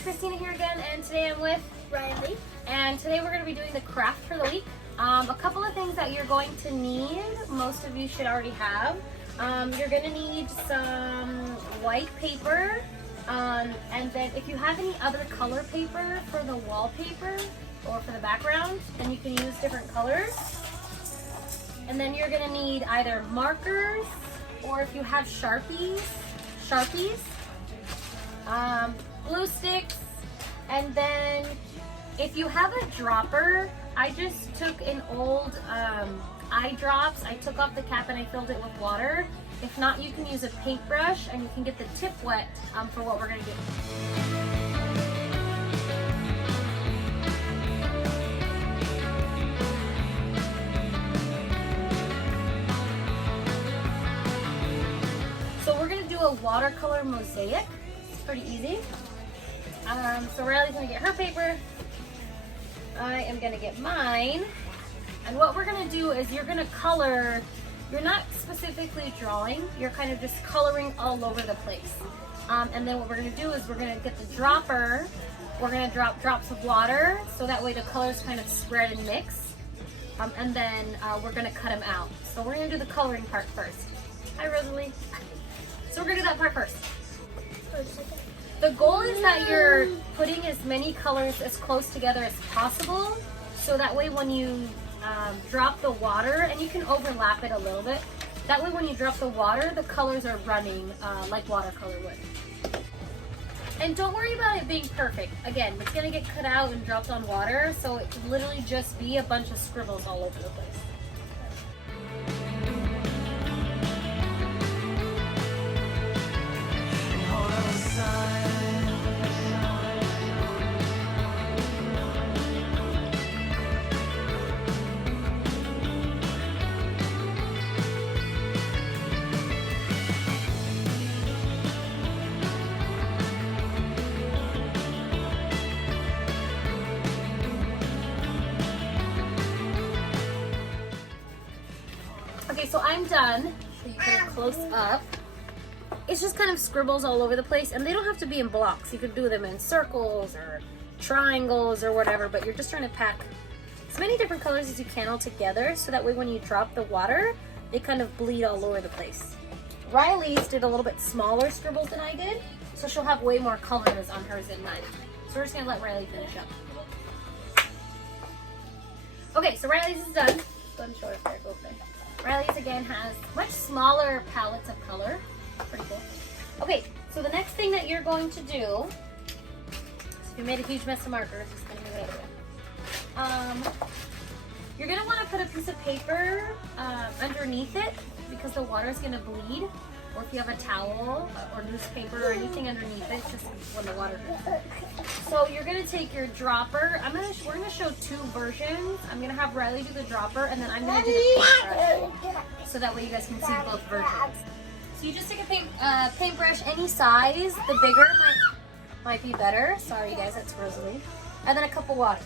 Coach Christina here again, and today I'm with Riley. And today we're going to be doing the craft for the week. A couple of things that you're going to need, most of you should already have. You're going to need some white paper, and then if you have any other color paper for the wallpaper or for the background, then you can use different colors. And then you're going to need either markers, or if you have Sharpies, glue sticks, and then if you have a dropper, I just took an old eye drops. I took off the cap and I filled it with water. If not, you can use a paintbrush and you can get the tip wet for what we're going to do. So we're going to do a watercolor mosaic. It's pretty easy. So Riley's going to get her paper. I am going to get mine. And what we're going to do is you're going to color. You're not specifically drawing. You're kind of just coloring all over the place. And then what we're going to do is we're going to get the dropper. We're going to drop drops of water so that way the colors kind of spread and mix. And then we're going to cut them out. So we're going to do the coloring part first. Hi, Rosalie. So we're going to do that part first. The goal is that you're putting as many colors as close together as possible, so that way when you drop the water, and you can overlap it a little bit, that way when you drop the water, the colors are running like watercolor would. And don't worry about it being perfect. Again, it's going to get cut out and dropped on water, so it could literally just be a bunch of scribbles all over the place. Okay, so I'm done. So you can close up. It's just kind of scribbles all over the place, and they don't have to be in blocks. You could do them in circles or triangles or whatever, but you're just trying to pack as many different colors as you can all together, so that way when you drop the water, they kind of bleed all over the place. Riley's did a little bit smaller scribbles than I did, so she'll have way more colors on hers than mine. So we're just gonna let Riley finish up. Okay, so Riley's is done. Go ahead and show her there, go there. Riley's again has much smaller palettes of color. Pretty cool. Okay, so the next thing that you're going to do, so if you made a huge mess of markers, just gonna move it over. You're gonna want to put a piece of paper underneath it, because the water is gonna bleed. Or if you have a towel or newspaper or anything underneath it, just when the water hits. So you're gonna take your dropper. We're gonna show two versions. I'm gonna have Riley do the dropper, and then I'm gonna do the paintbrush, so that way you guys can see both versions. So you just take a paintbrush any size. The bigger might be better. Sorry guys, that's Rosalie. And then a cup of water.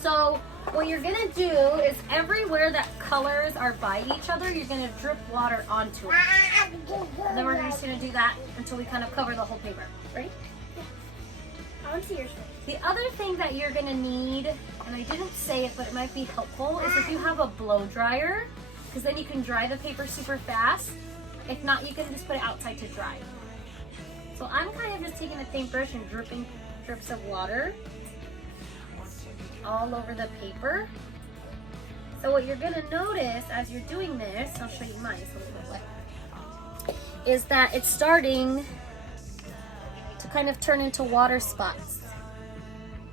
So what you're gonna do is everywhere that colors are by each other, you're gonna drip water onto it. And then we're just gonna do that until we kind of cover the whole paper. Ready? I want to see yours. The other thing that you're gonna need, and I didn't say it, but it might be helpful, is if you have a blow dryer, because then you can dry the paper super fast. If not, you can just put it outside to dry. So I'm kind of just taking a paintbrush and dripping drips of water all over the paper. So what you're gonna notice as you're doing this, I'll show you mine, it's a little bit wet, is that it's starting to kind of turn into water spots.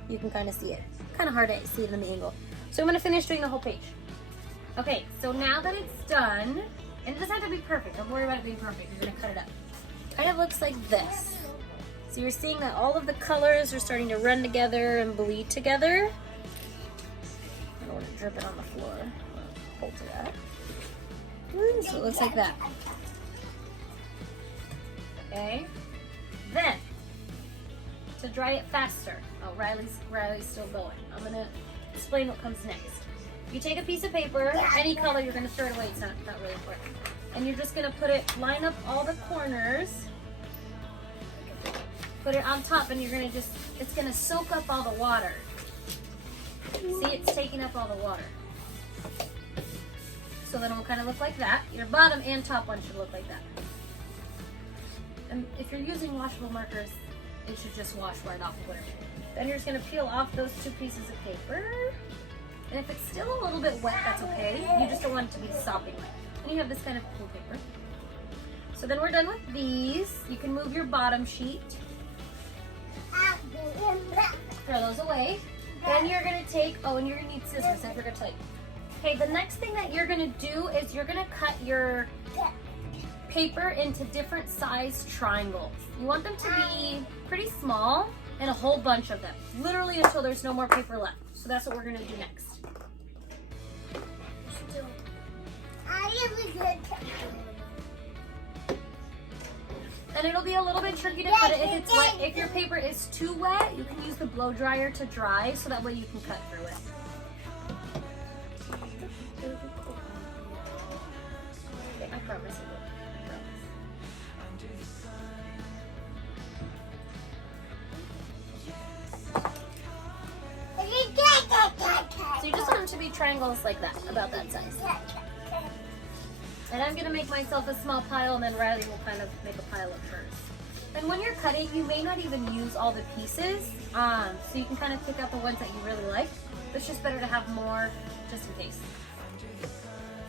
You can kind of see it. Kind of hard to see it in the angle. So I'm gonna finish doing the whole page. Okay, so now that it's done, and it doesn't have to be perfect, don't worry about it being perfect, you're gonna cut it up. Kind of looks like this. So you're seeing that all of the colors are starting to run together and bleed together. I don't want to drip it on the floor. Hold to that. So it looks like that. Okay. Then, to dry it faster. Oh, Riley's still going. I'm gonna explain what comes next. You take a piece of paper, any color, you're gonna throw it away, it's not really important. And you're just gonna line up all the corners, put it on top and you're gonna it's gonna soak up all the water. See, it's taking up all the water. So then it will kind of look like that. Your bottom and top one should look like that. And if you're using washable markers, it should just wash right off of whatever. Then you're just gonna peel off those 2 pieces of paper. And if it's still a little bit wet, that's okay. You just don't want it to be sopping wet. And you have this kind of cool paper. So then we're done with these. You can move your bottom sheet. Throw those away. Then you're gonna take, and you're gonna need scissors, I forgot to tell you. Okay, the next thing that you're gonna do is you're gonna cut your paper into different size triangles. You want them to be pretty small and a whole bunch of them. Literally until there's no more paper left. So that's what we're gonna do next. And it'll be a little bit tricky to cut it if it's wet. If your paper is too wet, you can use the blow dryer to dry so that way you can cut through it. Okay, I promise it will. I promise. So you just want them to be triangles like that, about that size. And I'm gonna make myself a small pile, and then Riley will kind of make a pile of hers. And when you're cutting, you may not even use all the pieces, so you can kind of pick out the ones that you really like. It's just better to have more, just in case.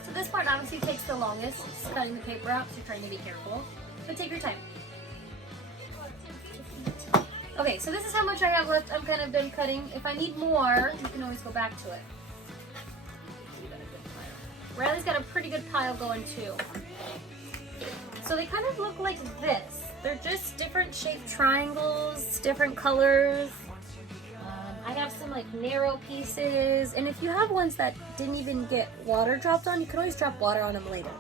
So this part obviously takes the longest, just cutting the paper out, so you're trying to be careful. But take your time. Okay, so this is how much I have left. I'm kind of done cutting. If I need more, you can always go back to it. Riley's got a pretty good pile going too. So they kind of look like this. They're just different shaped triangles, different colors. I have some like narrow pieces. And if you have ones that didn't even get water dropped on, you can always drop water on them later.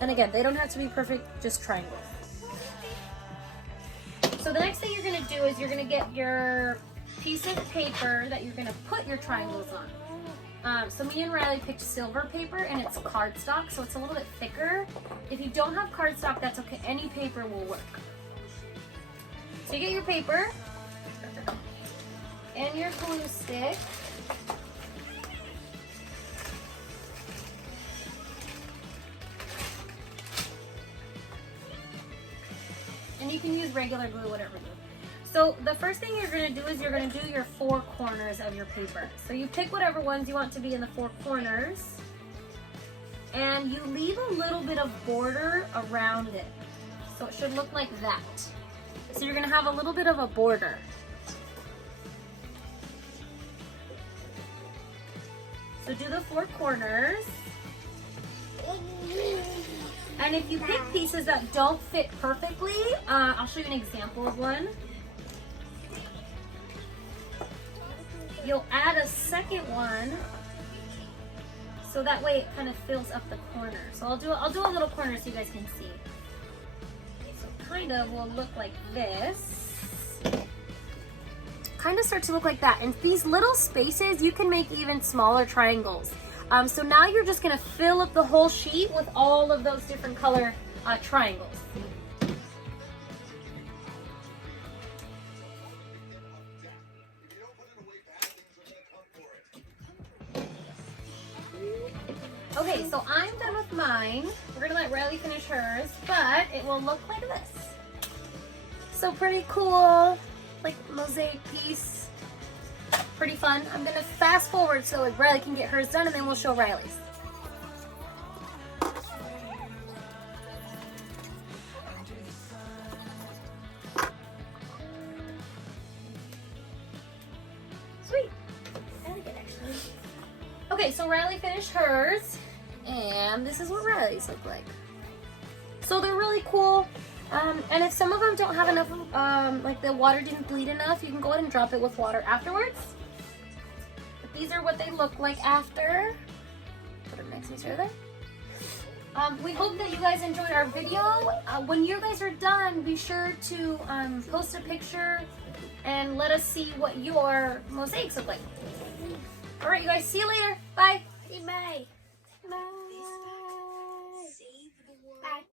And again, they don't have to be perfect, just triangles. So the next thing you're gonna do is you're gonna get your piece of paper that you're gonna put your triangles on. So me and Riley picked silver paper, and it's cardstock, so it's a little bit thicker. If you don't have cardstock, that's okay. Any paper will work. So you get your paper and your glue stick. And you can use regular glue, whatever glue. So the first thing you're going to do is you're going to do your 4 corners of your paper. So you pick whatever ones you want to be in the 4 corners, and you leave a little bit of border around it. So it should look like that. So you're going to have a little bit of a border. So do the 4 corners. And if you pick pieces that don't fit perfectly, I'll show you an example of one. You'll add a second one, so that way it kind of fills up the corner. So I'll do a little corner so you guys can see. So it kind of will look like this. Kind of start to look like that. And these little spaces, you can make even smaller triangles. So now you're just gonna fill up the whole sheet with all of those different color triangles. Okay, so I'm done with mine. We're gonna let Riley finish hers, but it will look like this. So pretty cool, like mosaic piece. Pretty fun. I'm gonna fast forward so like Riley can get hers done, and then we'll show Riley's. Sweet. I like it actually. Okay, so Riley finished hers, and this is what Riley's look like. So they're really cool. And if some of them don't have enough, like the water didn't bleed enough, you can go ahead and drop it with water afterwards. But these are what they look like after. Put them next to each other. We hope that you guys enjoyed our video. When you guys are done, be sure to post a picture and let us see what your mosaics look like. All right, you guys, see you later. Bye. Bye. Bye.